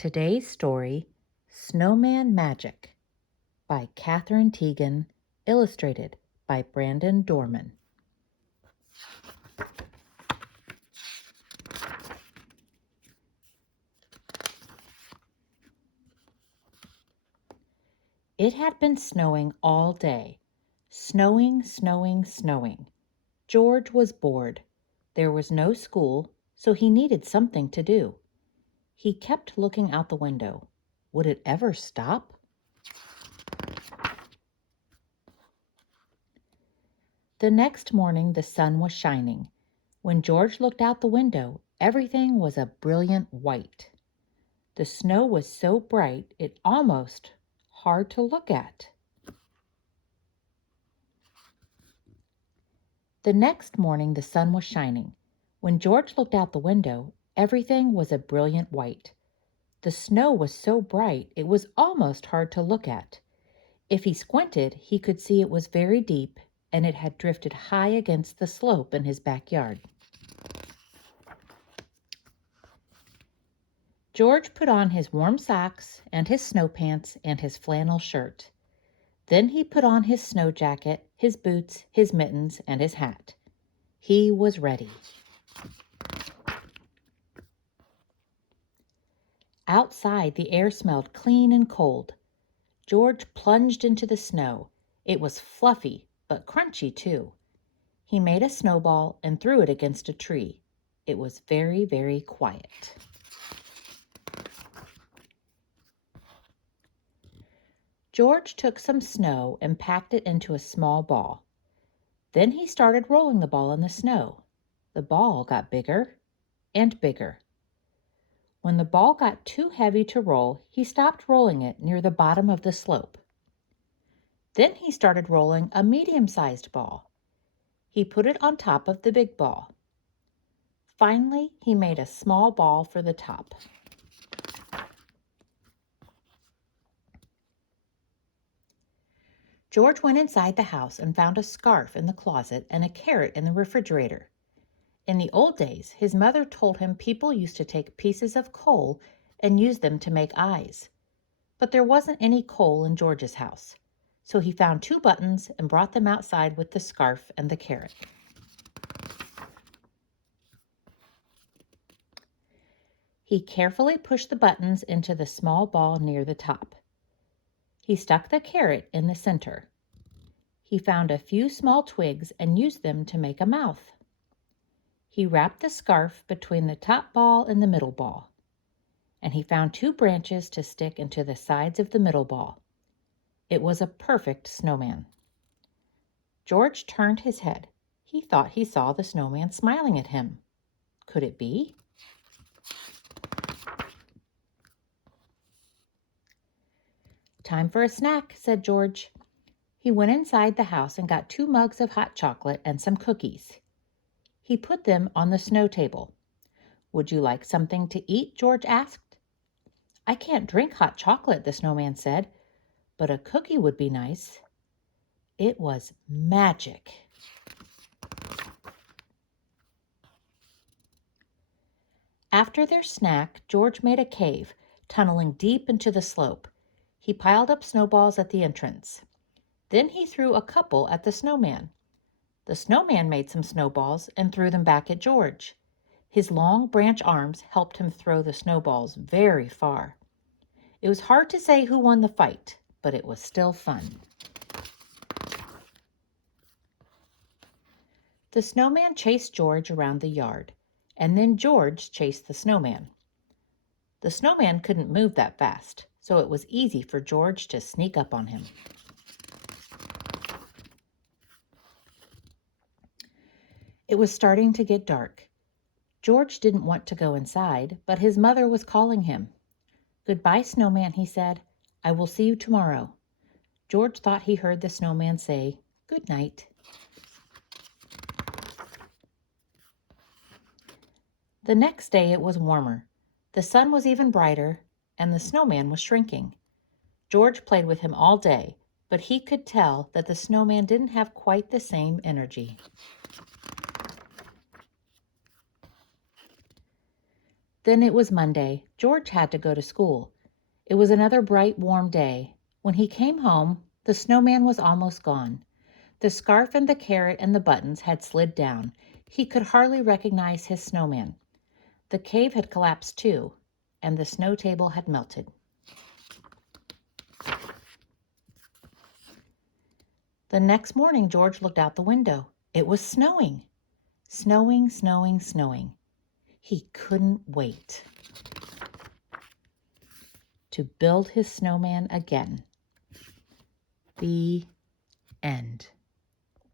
Today's story, Snowman Magic, by Katherine Tegen, illustrated by Dorman. It had been snowing all day. Snowing, snowing, snowing. George was bored. There was no school, so he needed something to do. He kept looking out the window. Would it ever stop? The next morning the sun was shining. When George looked out the window, everything was a brilliant white. The snow was so bright it almost hard to look at. The next morning the sun was shining. When George looked out the window, everything was a brilliant white. The snow was so bright it was almost hard to look at. If he squinted, he could see it was very deep and it had drifted high against the slope in his backyard. George put on his warm socks and his snow pants and his flannel shirt. Then he put on his snow jacket, his boots, his mittens, and his hat. He was ready. Outside, the air smelled clean and cold. George plunged into the snow. It was fluffy, but crunchy too. He made a snowball and threw it against a tree. It was very, very quiet. George took some snow and packed it into a small ball. Then he started rolling the ball in the snow. The ball got bigger and bigger. When the ball got too heavy to roll, he stopped rolling it near the bottom of the slope. Then he started rolling a medium-sized ball. He put it on top of the big ball. Finally, he made a small ball for the top. George went inside the house and found a scarf in the closet and a carrot in the refrigerator. In the old days, his mother told him people used to take pieces of coal and use them to make eyes. But there wasn't any coal in George's house, so he found 2 buttons and brought them outside with the scarf and the carrot. He carefully pushed the buttons into the small ball near the top. He stuck the carrot in the center. He found a few small twigs and used them to make a mouth. He wrapped the scarf between the top ball and the middle ball. And he found 2 branches to stick into the sides of the middle ball. It was a perfect snowman. George turned his head. He thought he saw the snowman smiling at him. Could it be? "Time for a snack," said George. He went inside the house and got 2 mugs of hot chocolate and some cookies. He put them on the snow table. "Would you like something to eat?" George asked. "I can't drink hot chocolate," the snowman said, "but a cookie would be nice." It was magic. After their snack, George made a cave, tunneling deep into the slope. He piled up snowballs at the entrance. Then he threw a couple at the snowman. The snowman made some snowballs and threw them back at George. His long branch arms helped him throw the snowballs very far. It was hard to say who won the fight, but it was still fun. The snowman chased George around the yard, and then George chased the snowman. The snowman couldn't move that fast, so it was easy for George to sneak up on him. It was starting to get dark. George didn't want to go inside, but his mother was calling him. "Goodbye, snowman," he said. "I will see you tomorrow." George thought he heard the snowman say, "Good night." The next day it was warmer. The sun was even brighter, and the snowman was shrinking. George played with him all day, but he could tell that the snowman didn't have quite the same energy. Then it was Monday. George had to go to school. It was another bright, warm day. When he came home, the snowman was almost gone. The scarf and the carrot and the buttons had slid down. He could hardly recognize his snowman. The cave had collapsed too, and the snow table had melted. The next morning, George looked out the window. It was snowing. Snowing, snowing, snowing. He couldn't wait to build his snowman again. The end.